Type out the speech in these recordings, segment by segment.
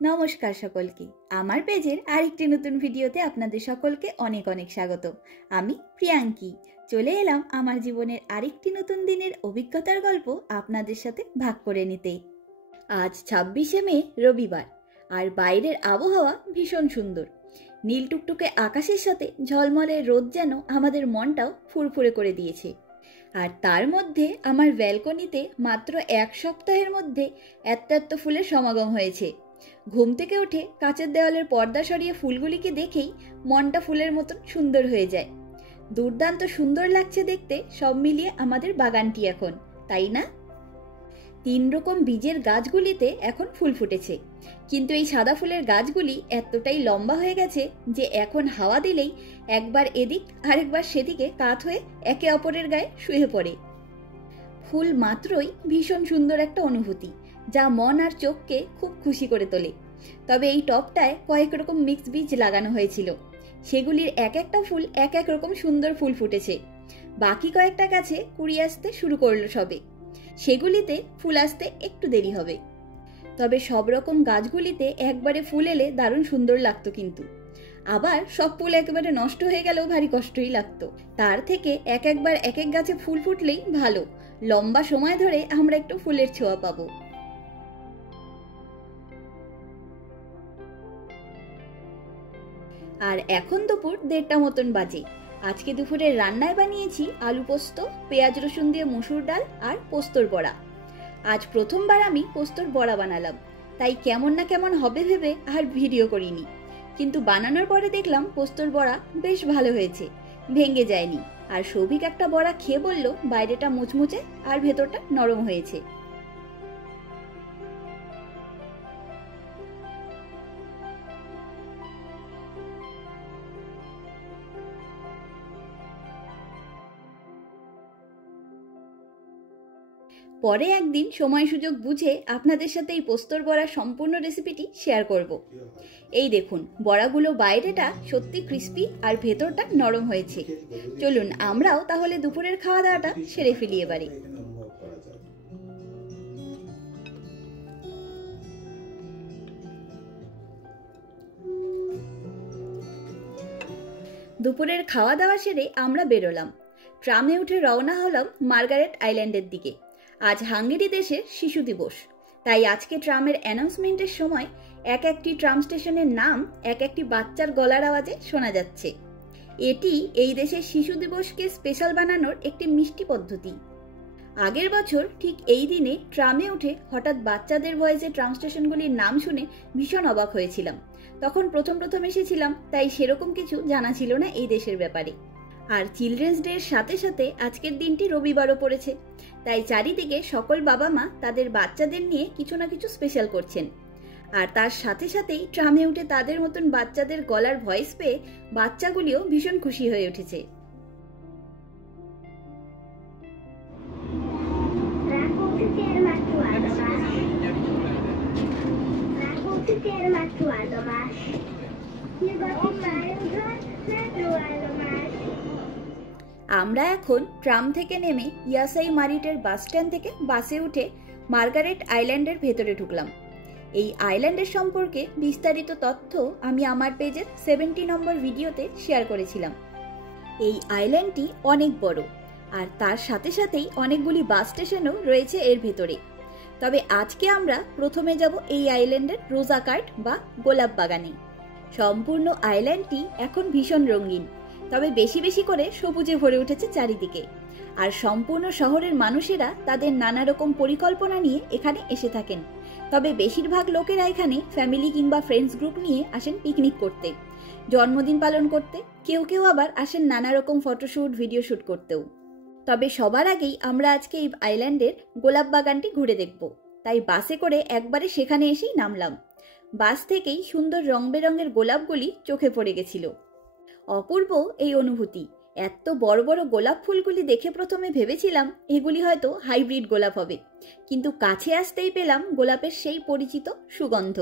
নমস্কার সকলকে। আমার পেজের আরেকটি নতুন ভিডিওতে আপনাদের সকলকে অনেক অনেক স্বাগত। আমি প্রিয়াঙ্কি চলে এলাম আমার জীবনের আরেকটি নতুন দিনের অভিজ্ঞতার গল্প আপনাদের সাথে ভাগ করে নিতে। আজ 26শে মে রবিবার, আর বাইরের আবহাওয়া ভীষণ সুন্দর। নীল টুকটুকে আকাশের সাথে ঝলমলে রোদ যেন আমাদের মনটাও ফুরফুরে করে দিয়েছে। আর তার মধ্যে আমার ব্যালকনিতে মাত্র এক সপ্তাহের মধ্যে এত ফুলের সমাগম হয়েছে। ঘুম থেকে উঠে কাচের দেওয়ালের পর্দা সরিয়ে ফুলগুলিকে দেখেই মনটা ফুলের মতন সুন্দর হয়ে যায়। দুর্দান্ত সুন্দর লাগছে দেখতে সব মিলিয়ে আমাদের বাগানটি এখন, তাই না? 3 রকম বীজের গাছগুলিতে এখন ফুল ফুটেছে, কিন্তু এই সাদা ফুলের গাছগুলি এতটাই লম্বা হয়ে গেছে যে এখন হাওয়া দিলেই একবার এদিক আরেকবার সেদিকে কাত হয়ে একে অপরের গায়ে শুয়ে পড়ে। ফুল মাত্রই ভীষণ সুন্দর একটা অনুভূতি, যা মন আর চোখকে খুব খুশি করে তোলে। তবে এই টবটায় কয়েক রকম মিক্স বীজ লাগানো হয়েছিল, সেগুলির এক একটা ফুল এক এক রকম সুন্দর ফুল ফুটেছে। বাকি কয়েকটা গাছে কুড়ি আসতে শুরু করলো সবে, সেগুলিতে ফুল আসতে একটু দেরি হবে। তবে সব রকম গাছগুলিতে একবারে ফুল এলে দারুণ সুন্দর লাগতো, কিন্তু আবার সব ফুল একেবারে নষ্ট হয়ে গেলেও ভারী কষ্টই লাগতো। তার থেকে একবার এক এক গাছে ফুল ফুটলেই ভালো, লম্বা সময় ধরে আমরা একটু ফুলের ছোঁয়া পাবো। আর এখন দুপুর 1:30টা মতন বাজে। আজকে দুপুরের রান্নায় বানিয়েছি আলু পোস্ত, পেঁয়াজ রসুন দিয়ে মসুর ডাল আর পোস্তর বড়া। আজ প্রথমবার আমি পোস্তর বড়া বানালাম, তাই কেমন না কেমন হবে ভেবে আর ভিডিও করিনি, কিন্তু বানানোর পরে দেখলাম পোস্তর বড়া বেশ ভালো হয়েছে, ভেঙে যায়নি। আর সৌভিক একটা বড়া খেয়ে বলল বাইরেটা মুচমুচে আর ভেতরটা নরম হয়েছে। পরে একদিন সময় সুযোগ বুঝে আপনাদের সাথে এই পোস্তর বড়ার সম্পূর্ণ রেসিপিটি শেয়ার করব। এই দেখুন, বড়াগুলো বাইরেটা সত্যি ক্রিস্পি আর ভেতরটা নরম হয়েছে। চলুন আমরাও তাহলে দুপুরের খাওয়া দাওয়াটা সেরে ফেলি এবারে। দুপুরের খাওয়া দাওয়া সেরে আমরা বেরোলাম। ট্রামে উঠে রওনা হলাম মার্গারেট আইল্যান্ডের দিকে। আজ হাঙ্গেরি দেশের শিশু দিবস, তাই আজকে ট্রামের অ্যানাউন্সমেন্টের সময় এক একটি ট্রাম স্টেশনের নাম এক একটি বাচ্চার গলার আওয়াজে শোনা যাচ্ছে। এটি এই দেশের শিশু দিবসকে স্পেশাল বানানোর একটি মিষ্টি পদ্ধতি। আগের বছর ঠিক এই দিনে ট্রামে উঠে হঠাৎ বাচ্চাদের ভয়েসে ট্রাম স্টেশনগুলির নাম শুনে ভীষণ অবাক হয়েছিলাম। তখন প্রথম এসেছিলাম, তাই সেরকম কিছু জানা ছিল না এই দেশের ব্যাপারে। আর চিলড্রেন্স ডে এর সাথে সাথে আজকের দিনটি রবিবারও পড়েছে, তাই চারিদিকে সকল বাবা মা তাদের বাচ্চাদের নিয়ে কিছু না কিছু স্পেশাল করছেন। আর তার সাথে সাথেই ট্রামে উঠে তাদের মতন বাচ্চাদের গলার ভয়েস পেয়ে বাচ্চাগুলিও ভীষণ খুশি হয়ে উঠেছে। আমরা এখন ট্রাম থেকে নেমে ইয়াসাই মারিটের বাস স্ট্যান্ড থেকে বাসে উঠে মার্গারেট আইল্যান্ডের ভেতরে ঢুকলাম। এই আইল্যান্ডের সম্পর্কে বিস্তারিত তথ্য আমি আমার পেজের 70 নম্বর ভিডিওতে শেয়ার করেছিলাম। এই আইল্যান্ডটি অনেক বড়, আর তার সাথে সাথেই অনেকগুলি বাস স্টেশনও রয়েছে এর ভেতরে। তবে আজকে আমরা প্রথমে যাব এই আইল্যান্ডের রোজা কার্ট বা গোলাপ বাগানে। সম্পূর্ণ আইল্যান্ডটি এখন ভীষণ রঙিন, তবে বেশি বেশি করে সবুজে ভরে উঠেছে চারিদিকে। আর সম্পূর্ণ শহরের মানুষেরা তাদের নানা রকম পরিকল্পনা নিয়ে এখানে এসে থাকেন। তবে বেশিরভাগ লোকেরা এখানে ফ্যামিলি কিংবা ফ্রেন্ডস গ্রুপ নিয়ে আসেন পিকনিক করতে, জন্মদিন পালন করতে, কেউ কেউ আবার আসেন নানা রকম ফটোশ্যুট ভিডিও শ্যুট করতেও। তবে সবার আগেই আমরা আজকে এই আইল্যান্ডের গোলাপ বাগানটি ঘুরে দেখব, তাই বাসে করে একবারে সেখানে এসেই নামলাম। বাস থেকেই সুন্দর রং বেরঙের গোলাপগুলি চোখে পড়ে গেছিল। অপূর্ব এই অনুভূতি। এত বড় বড় গোলাপ ফুলগুলি দেখে প্রথমে ভেবেছিলাম এগুলি হয়তো হাইব্রিড গোলাপ হবে, কিন্তু কাছে আসতেই পেলাম গোলাপের সেই পরিচিত সুগন্ধ।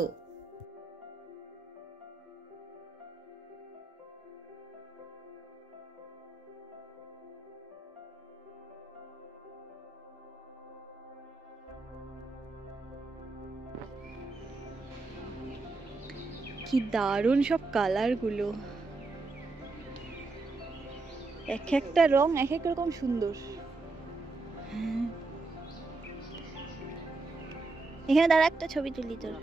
কি দারুণ সব কালার গুলো, এক একটা রং এক এক রকম সুন্দর। এখানে দাঁড়া, একটা ছবি তুলি তোর।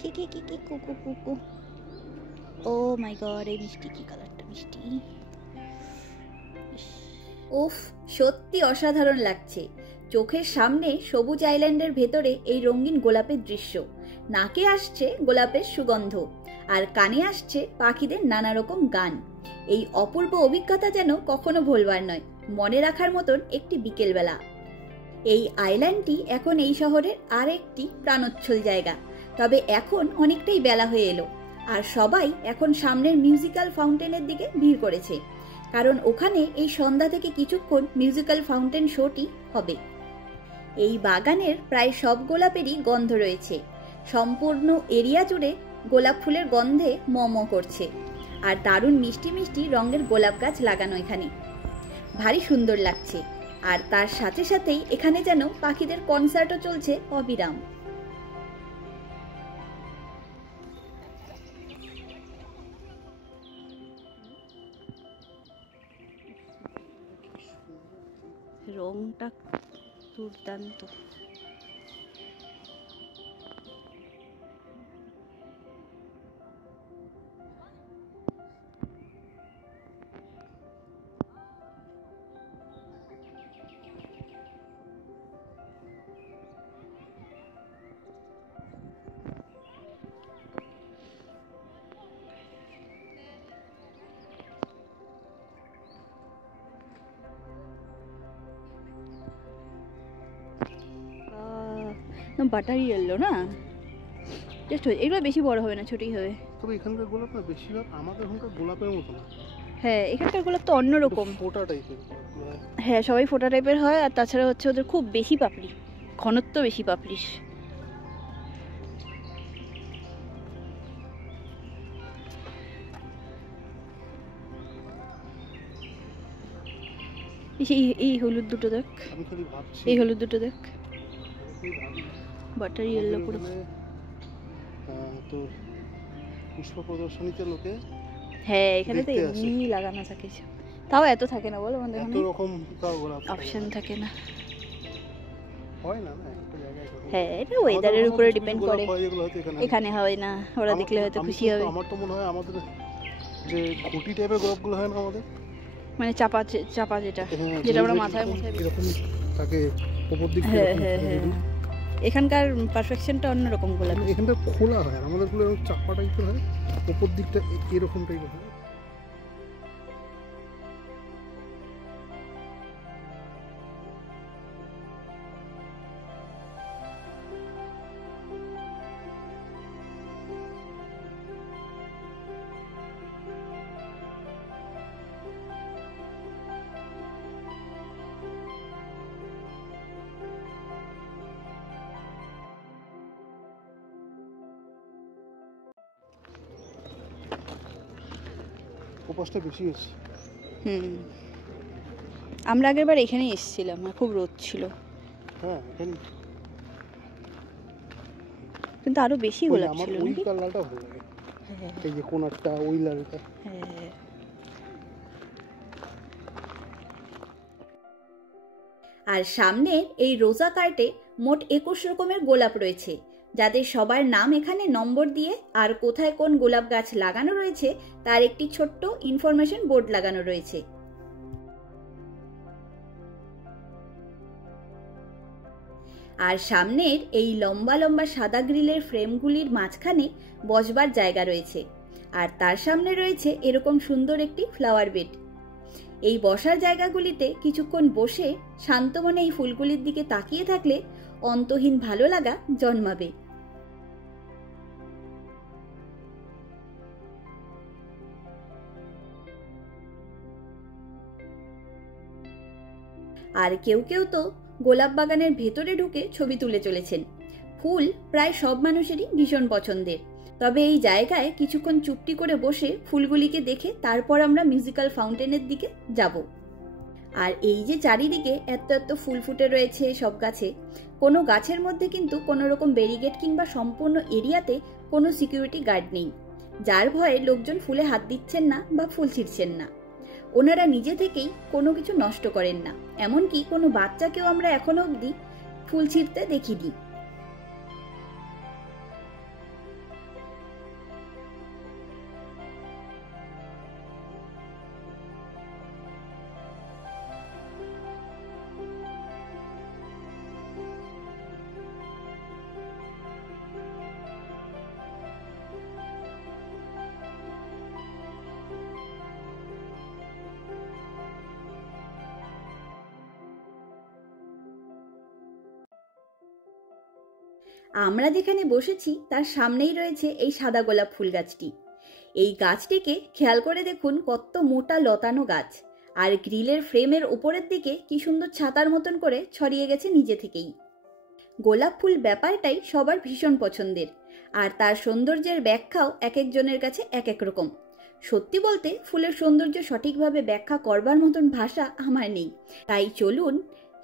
কি কি কি কি কুকু কুকু। ও মাই গড, এই মিষ্টি, কি কালারটা মিষ্টি। উফ, সত্যি অসাধারণ লাগছে। চোখের সামনে সবুজ আইল্যান্ডের ভেতরে এই রঙিন গোলাপের দৃশ্য, নাকে আসছে গোলাপের সুগন্ধ, আর কানে আসছে পাখিদের নানা রকম গান। এই অপূর্ব অভিজ্ঞতা যেন কখনো ভুলবার নয়, মনে রাখার মতন একটি বিকেলবেলা। এই আইল্যান্ডটি এখন এই শহরের আর একটি প্রাণোচ্ছল জায়গা। তবে এখন অনেকটাই বেলা হয়ে এলো, আর সবাই এখন সামনের মিউজিক্যাল ফাউন্টেনের দিকে ভিড় করেছে, কারণ ওখানে এই সন্ধ্যা থেকে কিছুক্ষণ মিউজিক্যাল ফাউন্টেন শোটি হবে। এই বাগানের প্রায় সব গোলাপেরই গন্ধ রয়েছে, সম্পূর্ণ এরিয়া জুড়ে গোলাপ ফুলের গন্ধে ম ম করছে, আর দারুণ মিষ্টি মিষ্টি রঙের গোলাপ গাছ লাগানো এখানে, ভারী সুন্দর লাগছে। আর তার সাথে সাথেই এখানে যেন পাখিদের কনসার্টও চলছে অবিরাম। রংটা দুর্দান্ত। বাটারি ইয়েলো না, জাস্ট এগুলো বেশি বড় হবে না, ছোটই হবে। তবে এখানকার গোলাপ না বেশিরভাগ আমাদের ওখানকার গোলাপের মতো না। হ্যাঁ, এখানকার গোলাপ তো অন্যরকম, ফোটা টাইপের। হ্যাঁ, সবাই ফোটা টাইপের হয়, আর তাছাড়া হচ্ছে ওদের খুব বেশি পাপড়ি, ঘনত্ব বেশি পাপড়ির। এই হলুদ দুটো দেখ, আমি খালি ভাবছি এই হলুদ দুটো দেখ, বাটারি ইয়েলো পুরো। তো পুষ্প প্রদর্শনীতে লোকে, হ্যাঁ, এখানে তো এমনি লাগানো থাকে, তাও এত থাকে না, বলো আমাদের এখানে এত রকম তাও গোলাপ অপশন থাকে না। হয় না না একটা জায়গায়। হ্যাঁ, এটা ওয়েদারের উপরে ডিপেন্ড করে, এখানে হয় না, ওরা দেখলে হয়তো খুশি হবে। আমার তো মনে হয় আমাদের যে ঘটি টাইপের গোলাপগুলো হয় না আমাদের, মানে চাপা চাপা, যেটা যেটা আমরা মাথায় মুখে এরকম থাকে উপর দিক। হ্যাঁ হ্যাঁ হ্যাঁ, এখানকার পারফেকশনটা অন্যরকম গোলাপ। এখানটা খোলা হয়, আর আমাদের গুলো এরকম চাপা টাইপের হয়, উপর দিকটা এরকম টাইপের হয়। ওপাশটা বেশি আছে। আমরা আগের বার এখানেই এসেছিলাম, আর খুব রোদ ছিল। হ্যাঁ, এখানে কিন্তু আরো বেশি গোলাপ ছিল নাকি? ওই কালারটা ভালো লাগে, এই যে কোনারটা, ওই লালটা। হ্যাঁ, আর সামনে এই রোজা কার্টে মোট 21 রকমের গোলাপ রয়েছে, যাদের সবার নাম এখানে নম্বর দিয়ে আর কোথায় কোন গোলাপ গাছ লাগানো রয়েছে তার একটি ছোট্ট ইনফরমেশন বোর্ড লাগানো রয়েছে। আর সামনের এই লম্বা লম্বা সাদা গ্রিলের ফ্রেমগুলির মাঝখানে বসবার জায়গা রয়েছে, আর তার সামনে রয়েছে এরকম সুন্দর একটি ফ্লাওয়ার বেড। এই বসার জায়গাগুলিতে কিছুক্ষণ বসে শান্ত মনে এই ফুলগুলির দিকে তাকিয়ে থাকলে অন্তহীন ভালো লাগা জন্মাবে। আর কেউ কেউ তো গোলাপ বাগানের ভেতরে ঢুকে ছবি তুলে চলেছেন। ফুল প্রায় সব মানুষেরই ভীষণ পছন্দের। তবে এই জায়গায় কিছুক্ষণ চুপটি করে বসে ফুলগুলিকে দেখে তারপর আমরা মিউজিক্যাল ফাউন্টেনের দিকে যাব। আর এই যে চারিদিকে এত এত ফুল ফুটে রয়েছে সব গাছে, কোনো গাছের মধ্যে কিন্তু কোনো রকম ব্যারিকেড কিংবা সম্পূর্ণ এরিয়াতে কোনো সিকিউরিটি গার্ড নেই, যার ভয়ে লোকজন ফুলে হাত দিচ্ছেন না বা ফুল ছিঁড়ছেন না। ওনারা নিজে থেকেই কোনো কিছু নষ্ট করেন না, এমনকি কোনো বাচ্চাকেও আমরা এখনো অবধি ফুল ছিঁড়তে দেখিনি। আমরা যেখানে বসেছি তার সামনেই রয়েছে এই সাদা গোলাপ ফুল গাছটি। এই গাছটিকে খেয়াল করে দেখুন, কত মোটা লতানো গাছ, আর গ্রিলের ফ্রেমের উপরের দিকে কি সুন্দর ছাতার মতন করে ছড়িয়ে গেছে নিজে থেকেই। গোলাপ ফুল ব্যাপারটাই সবার ভীষণ পছন্দের, আর তার সৌন্দর্যের ব্যাখ্যাও এক একজনের কাছে এক এক রকম। সত্যি বলতে ফুলের সৌন্দর্য সঠিকভাবে ব্যাখ্যা করবার মতন ভাষা আমার নেই, তাই চলুন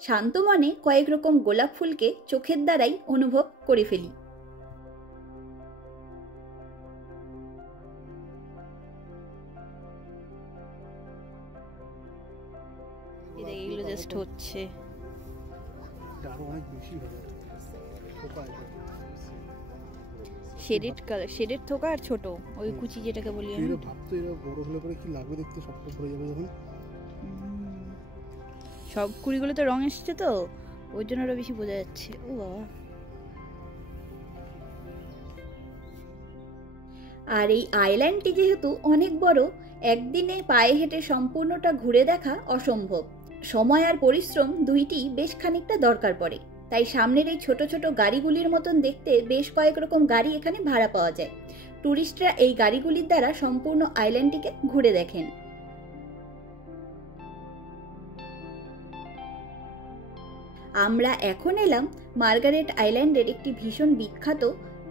শান্ত মনে কয়েক রকম গোলাপ ফুলকে চোখের দ্বারাই অনুভব করে ফেলি। এগুলো জাস্ট হচ্ছে, আরো অনেক বেশি হবে। শেডেড কালার, শেডেড থোকা আর ছোট ওই কুচি যেটাকে বলি আমি। এরা ভাবতো এরা বড় হলে পরে কি লাগবে দেখতে, সবটা পড়ে যাবে যখন। সব কুড়িগুলো তো রং এসছে তো ওই জন্য আরো বেশি বোঝা যাচ্ছে। ও বাবা। আর এই আইল্যান্ডটি যেহেতু অনেক বড়, একদিনে পায়ে হেঁটে সম্পূর্ণটা ঘুরে দেখা অসম্ভব। সময় আর পরিশ্রম দুইটি বেশ খানিকটা দরকার পড়ে, তাই সামনের এই ছোট ছোট গাড়িগুলির মতন দেখতে বেশ কয়েক রকম গাড়ি এখানে ভাড়া পাওয়া যায়। টুরিস্টরা এই গাড়িগুলির দ্বারা সম্পূর্ণ আইল্যান্ডটিকে ঘুরে দেখেন। আমরা এখন এলাম মার্গারেট আইল্যান্ডের একটি ভীষণ বিখ্যাত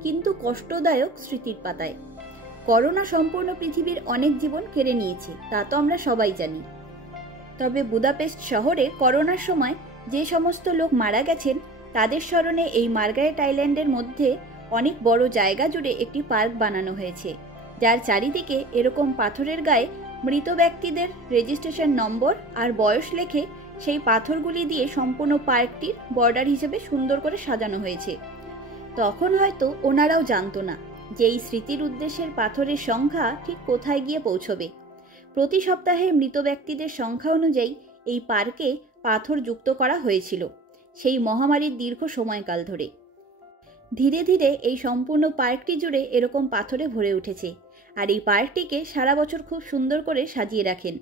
কিন্তু কষ্টদায়ক স্মৃতির পাতায়। করোনা সম্পূর্ণ পৃথিবীর অনেক জীবন কেড়ে নিয়েছে, তা তো আমরা সবাই জানি। তবে বুদাপেস্ট শহরে করোনার সময় যে সমস্ত লোক মারা গেছেন তাদের স্মরণে এই মার্গারেট আইল্যান্ডের মধ্যে অনেক বড় জায়গা জুড়ে একটি পার্ক বানানো হয়েছে, যার চারিদিকে এরকম পাথরের গায়ে মৃত ব্যক্তিদের রেজিস্ট্রেশন নম্বর আর বয়স লেখে সেই পাথরগুলি দিয়ে সম্পূর্ণ পার্কটির বর্ডার হিসেবে সুন্দর করে সাজানো হয়েছে। তখন হয়তো ওনারাও জানতো না যে এই স্মৃতির উদ্দেশ্যের পাথরের সংখ্যা ঠিক কোথায় গিয়ে পৌঁছবে। প্রতি সপ্তাহে মৃত ব্যক্তিদের সংখ্যা অনুযায়ী এই পার্কে পাথর যুক্ত করা হয়েছিল সেই মহামারীর দীর্ঘ সময়কাল ধরে। ধীরে ধীরে এই সম্পূর্ণ পার্কটি জুড়ে এরকম পাথরে ভরে উঠেছে, আর এই পার্কটিকে সারা বছর খুব সুন্দর করে সাজিয়ে রাখেন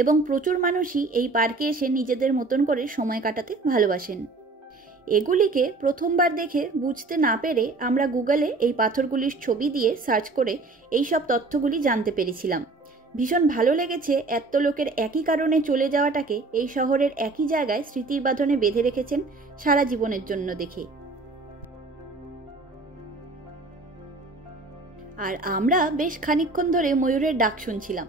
এবং প্রচুর মানুষই এই পার্কে এসে নিজেদের মতন করে সময় কাটাতে ভালোবাসেন। এগুলিকে প্রথমবার দেখে বুঝতে না পেরে আমরা গুগলে এই পাথরগুলির ছবি দিয়ে সার্চ করে এই সব তথ্যগুলি জানতে পেরেছিলাম। ভীষণ ভালো লেগেছে এত লোকের একই কারণে চলে যাওয়াটাকে এই শহরের একই জায়গায় স্মৃতির বাঁধনে বেঁধে রেখেছেন সারা জীবনের জন্য দেখে। আর আমরা বেশ খানিকক্ষণ ধরে ময়ূরের ডাক শুনছিলাম,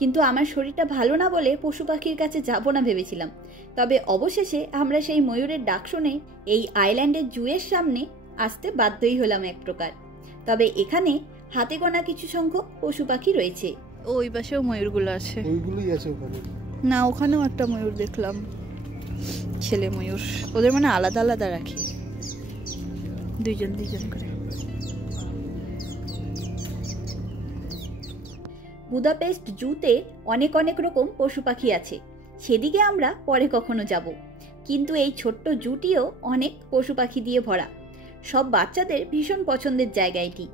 কিন্তু আমার শরীরটা ভালো না বলে পশু পাখির কাছে যাব না ভেবেছিলাম। তবে অবশেষে আমরা সেই ময়ূরের ডাক শুনে এই আইল্যান্ডের জুয়ের সামনে আসতে বাধ্যই হলাম এক প্রকার। তবে এখানে হাতে গোনা কিছু সংখ্যক পশু পাখি রয়েছে। ওই পাশেও ময়ূরগুলো আছে। ওইগুলোই আছে ওখানে। না, ওখানেও একটা ময়ূর দেখলাম, ছেলে ময়ূর। ওদের মানে আলাদা আলাদা রাখে, দুইজন দুইজন করে। বুদাপেস্ট জুতে অনেক অনেক রকম পশু পাখি আছে, সেদিকে আমরা পরে কখনো যাব। কিন্তু এই ছোট্ট জুটিও অনেক পশু পাখি দিয়ে ভরা। সব বাচ্চাদের ভীষণ পছন্দের জায়গা এটি।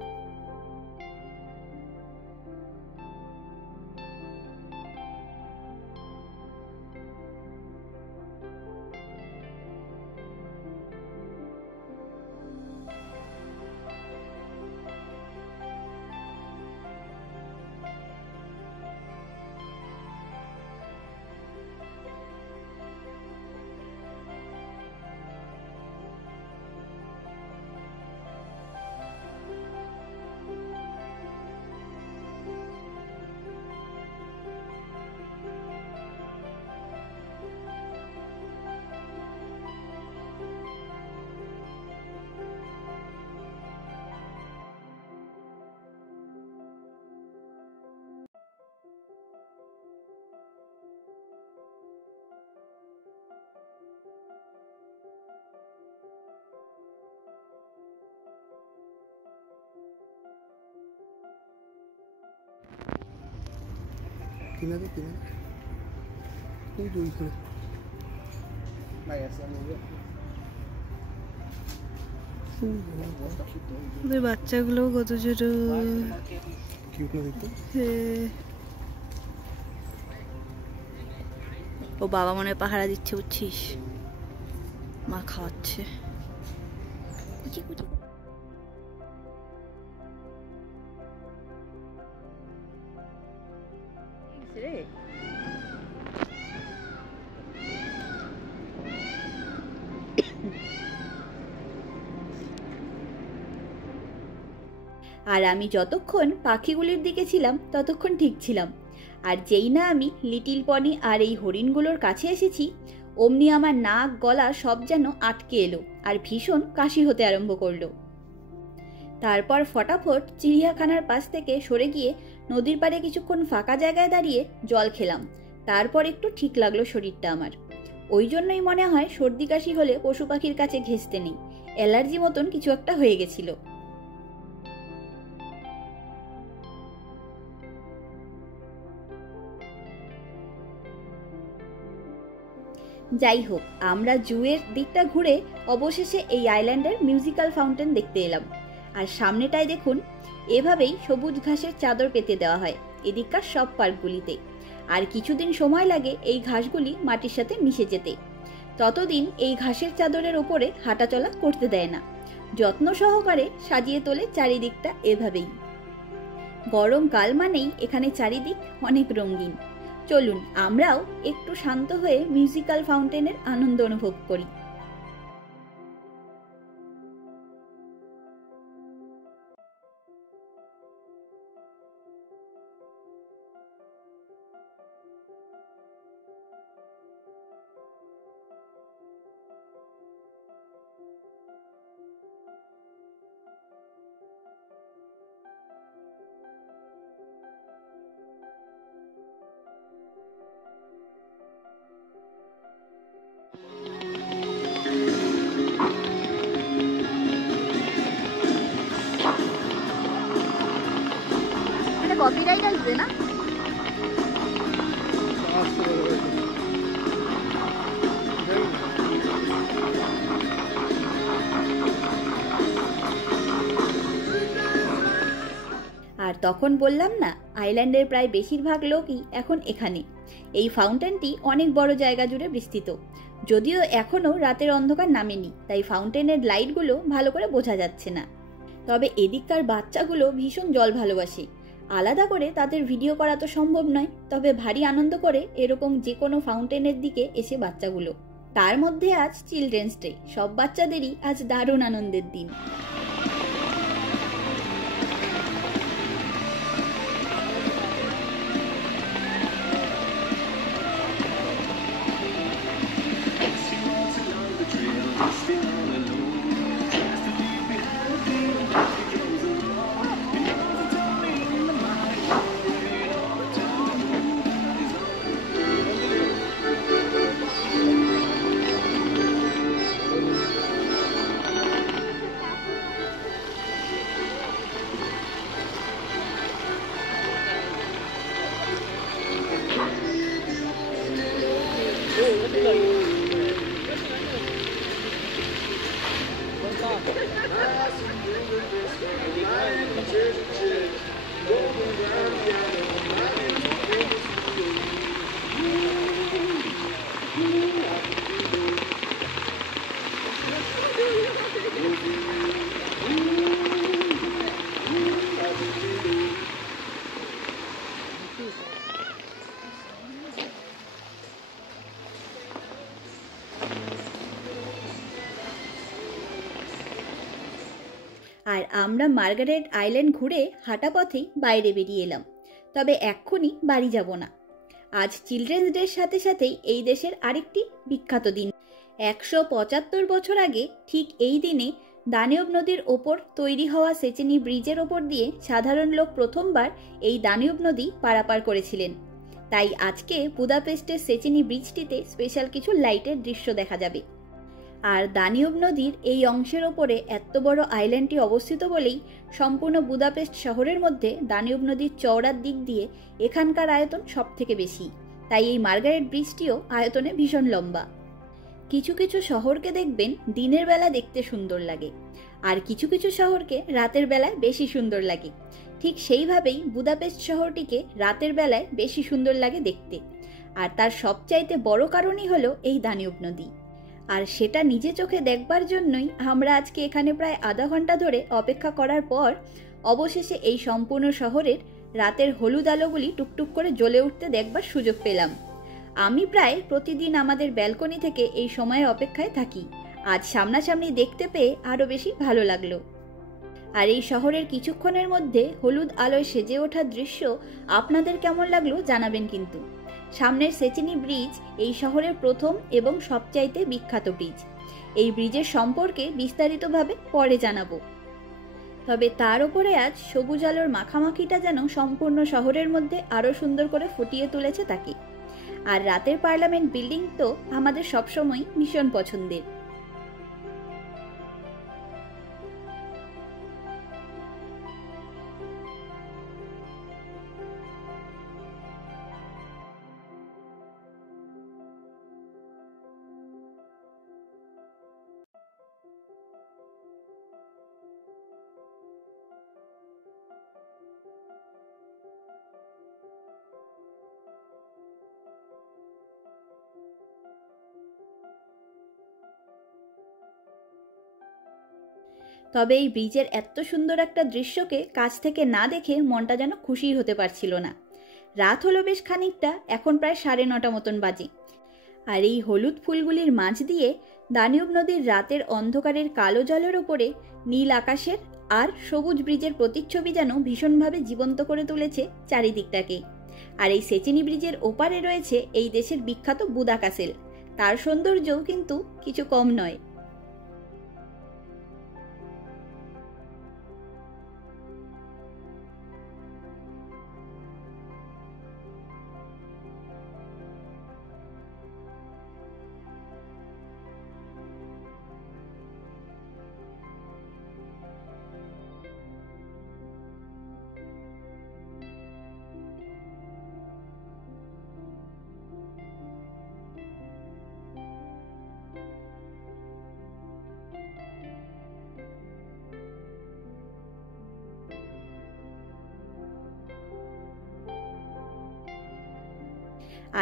3,000 ওই যে ওইখানে ওদের বাচ্চাগুলো কত ছোট, কিউট না দেখতে। ও বাবা মনে হয় পাহারা দিচ্ছে, বুঝছিস, মা খাওয়াচ্ছে। আর আমি যতক্ষণ পাখিগুলির দিকে ছিলাম ততক্ষণ ঠিক ছিলাম, আর যেই না আমি লিটিল পনি আর এই হরিণগুলোর কাছে এসেছি অমনি আমার নাক গলা সব যেন আটকে এলো আর ভীষণ কাশি হতে আরম্ভ করলো। তারপর ফটাফট চিড়িয়াখানার পাশ থেকে সরে গিয়ে নদীর পাড়ে কিছুক্ষণ ফাঁকা জায়গায় দাঁড়িয়ে জল খেলাম। তারপর একটু ঠিক লাগলো শরীরটা আমার। ওই জন্যই মনে হয় সর্দি কাশি হলে পশু পাখির কাছে ঘেঁষতে নেই, অ্যালার্জি মতন কিছু একটা হয়ে গেছিল। যাই হোক, আমরা জুয়ের দিকটা ঘুরে অবশেষে এই আইল্যান্ডের মিউজিক্যাল ফাউন্টেন দেখতে এলাম। আর সামনেটায় দেখুন, এভাবেই সবুজ ঘাসের চাদর পেতে দেওয়া হয় এদিককার সব পার্কগুলিতে। আর কিছুদিন সময় লাগে এই ঘাসগুলি মাটির সাথে মিশে যেতে, ততদিন এই ঘাসের চাদরের ওপরে হাঁটাচলা করতে দেয় না। যত্ন সহকারে সাজিয়ে তোলে চারিদিকটা এভাবেই। গরমকাল মানেই এখানে চারিদিক অনেক রঙিন। চলুন আমরাও একটু শান্ত হয়ে মিউজিক্যাল ফাউন্টেনের আনন্দ অনুভব করি। কপিরাইট আসবে না? আর তখন বললাম না, আইল্যান্ডের প্রায় বেশিরভাগ লোকই এখন এখানে। এই ফাউন্টেনটি অনেক বড় জায়গা জুড়ে বিস্তৃত, যদিও এখনও রাতের অন্ধকার নামেনি, তাই ফাউন্টেনের লাইটগুলো ভালো করে বোঝা যাচ্ছে না। তবে এদিককার বাচ্চাগুলো ভীষণ জল ভালোবাসে। আলাদা করে তাদের ভিডিও করা তো সম্ভব নয়, তবে ভারী আনন্দ করে এরকম যে কোনো ফাউন্টেনের দিকে এসে বাচ্চাগুলো। তার মধ্যে আজ চিলড্রেন্স ডে, সব বাচ্চাদেরই আজ দারুণ আনন্দের দিন। আর আমরা মার্গারেট আইল্যান্ড ঘুরে হাঁটা পথেই বাইরে বেরিয়ে এলাম। তবে এক্ষুনি বাড়ি যাব না। আজ চিলড্রেন্স ডের সাথে সাথেই এই দেশের আরেকটি বিখ্যাত দিন। 175 বছর আগে ঠিক এই দিনে দানিউব নদীর ওপর তৈরি হওয়া সেচেনি ব্রিজের ওপর দিয়ে সাধারণ লোক প্রথমবার এই দানিউব নদী পারাপার করেছিলেন। তাই আজকে বুদাপেস্টের সেচেনি ব্রিজটিতে স্পেশাল কিছু লাইটের দৃশ্য দেখা যাবে। আর দানিউব নদীর এই অংশের ওপরে এত বড় আইল্যান্ডটি অবস্থিত বলেই সম্পূর্ণ বুদাপেস্ট শহরের মধ্যে দানিউব নদীর চওড়ার দিক দিয়ে এখানকার আয়তন সব থেকে বেশি। তাই এই মার্গারেট ব্রিজটিও আয়তনে ভীষণ লম্বা। কিছু কিছু শহরকে দেখবেন দিনের বেলা দেখতে সুন্দর লাগে, আর কিছু কিছু শহরকে রাতের বেলায় বেশি সুন্দর লাগে। ঠিক সেইভাবেই বুদাপেস্ট শহরটিকে রাতের বেলায় বেশি সুন্দর লাগে দেখতে, আর তার সবচাইতে বড় কারণই হলো এই দানিউব নদী। আর সেটা নিজে চোখে দেখবার জন্যই আমরা আজকে এখানে প্রায় আধা ঘন্টা ধরে অপেক্ষা করার পর অবশেষে এই সম্পূর্ণ শহরের রাতের হলুদ আলোগুলি টুকটুক করে জ্বলে উঠতে দেখবার সুযোগ পেলাম। আমি প্রায় প্রতিদিন আমাদের ব্যালকনি থেকে এই সময়ের অপেক্ষায় থাকি। আজ সামনাসামনি দেখতে পেয়ে আরও বেশি ভালো লাগলো। আর এই শহরের কিছুক্ষণের মধ্যে হলুদ আলোয় সেজে ওঠা দৃশ্য আপনাদের কেমন লাগলো জানাবেন কিন্তু। সামনের সেচিনি ব্রিজ এই শহরের প্রথম এবং সবচাইতে বিখ্যাত ব্রিজ। এই ব্রিজের সম্পর্কে বিস্তারিতভাবে পরে জানাবো। তবে তার উপরে আজ সবুজ আলোর মাখামাখিটা যেন সম্পূর্ণ শহরের মধ্যে আরও সুন্দর করে ফুটিয়ে তুলেছে তাকে। আর রাতের পার্লামেন্ট বিল্ডিং তো আমাদের সবসময় ভীষণ পছন্দের। তবে এই ব্রিজের এত সুন্দর একটা দৃশ্যকে কাছ থেকে না দেখে মনটা যেন খুশি হতে পারছিল না। রাত হলো বেশ খানিকটা, এখন প্রায় 9:30 মতন বাজে। আর এই হলুদ ফুলগুলির মাঝ দিয়ে দানিউব নদীর রাতের অন্ধকারের কালো জলের ওপরে নীল আকাশের আর সবুজ ব্রিজের প্রতিচ্ছবি যেন ভীষণভাবে জীবন্ত করে তুলেছে চারিদিকটাকে। আর এই সেচিনি ব্রিজের ওপারে রয়েছে এই দেশের বিখ্যাত বুদা ক্যাসেল। তার সৌন্দর্যও কিন্তু কিছু কম নয়।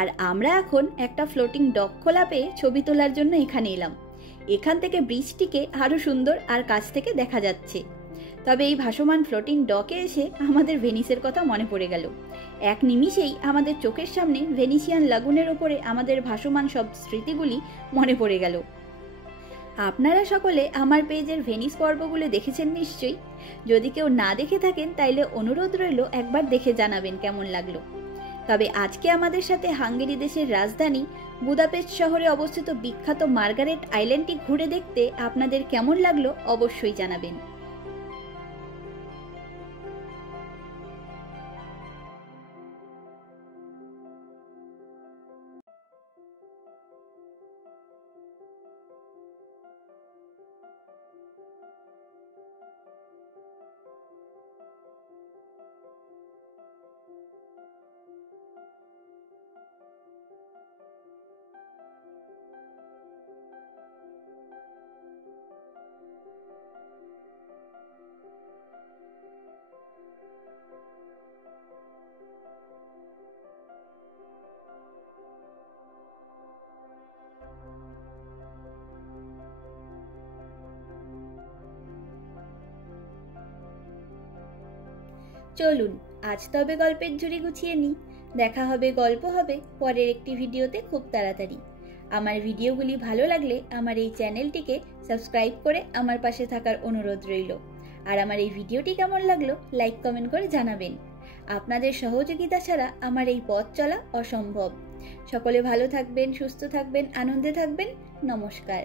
আর আমরা এখন একটা ফ্লোটিং ডক খোলা পেয়ে ছবি তোলার জন্য এখানে এলাম। এখান থেকে ব্রিজটিকে আরও সুন্দর আর কাছ থেকে দেখা যাচ্ছে। তবে এই ভাসমান ফ্লোটিং ডকে এসে আমাদের ভেনিসের কথা মনে পড়ে গেল। এক নিমিষেই আমাদের চোখের সামনে ভেনিসিয়ান লাগুনের ওপরে আমাদের ভাসমান সব স্মৃতিগুলি মনে পড়ে গেল। আপনারা সকলে আমার পেজের ভেনিস পর্বগুলো দেখেছেন নিশ্চয়ই। যদি কেউ না দেখে থাকেন তাইলে অনুরোধ রইল একবার দেখে জানাবেন কেমন লাগলো। তবে আজকে আমাদের সাথে হাঙ্গেরি দেশের রাজধানী বুদাপেস্ট শহরে অবস্থিত বিখ্যাত মার্গারেট আইল্যান্ডটি ঘুরে দেখতে আপনাদের কেমন লাগলো অবশ্যই জানাবেন। চলুন আজ তবে গল্পের ঝুড়ি গুছিয়ে নিই। দেখা হবে, গল্প হবে পরের একটি ভিডিওতে খুব তাড়াতাড়ি। আমার ভিডিওগুলি ভালো লাগলে আমার এই চ্যানেলটিকে সাবস্ক্রাইব করে আমার পাশে থাকার অনুরোধ রইল। আর আমার এই ভিডিওটি কেমন লাগলো লাইক কমেন্ট করে জানাবেন। আপনাদের সহযোগিতা ছাড়া আমার এই পথ চলা অসম্ভব। সকলে ভালো থাকবেন, সুস্থ থাকবেন, আনন্দে থাকবেন। নমস্কার।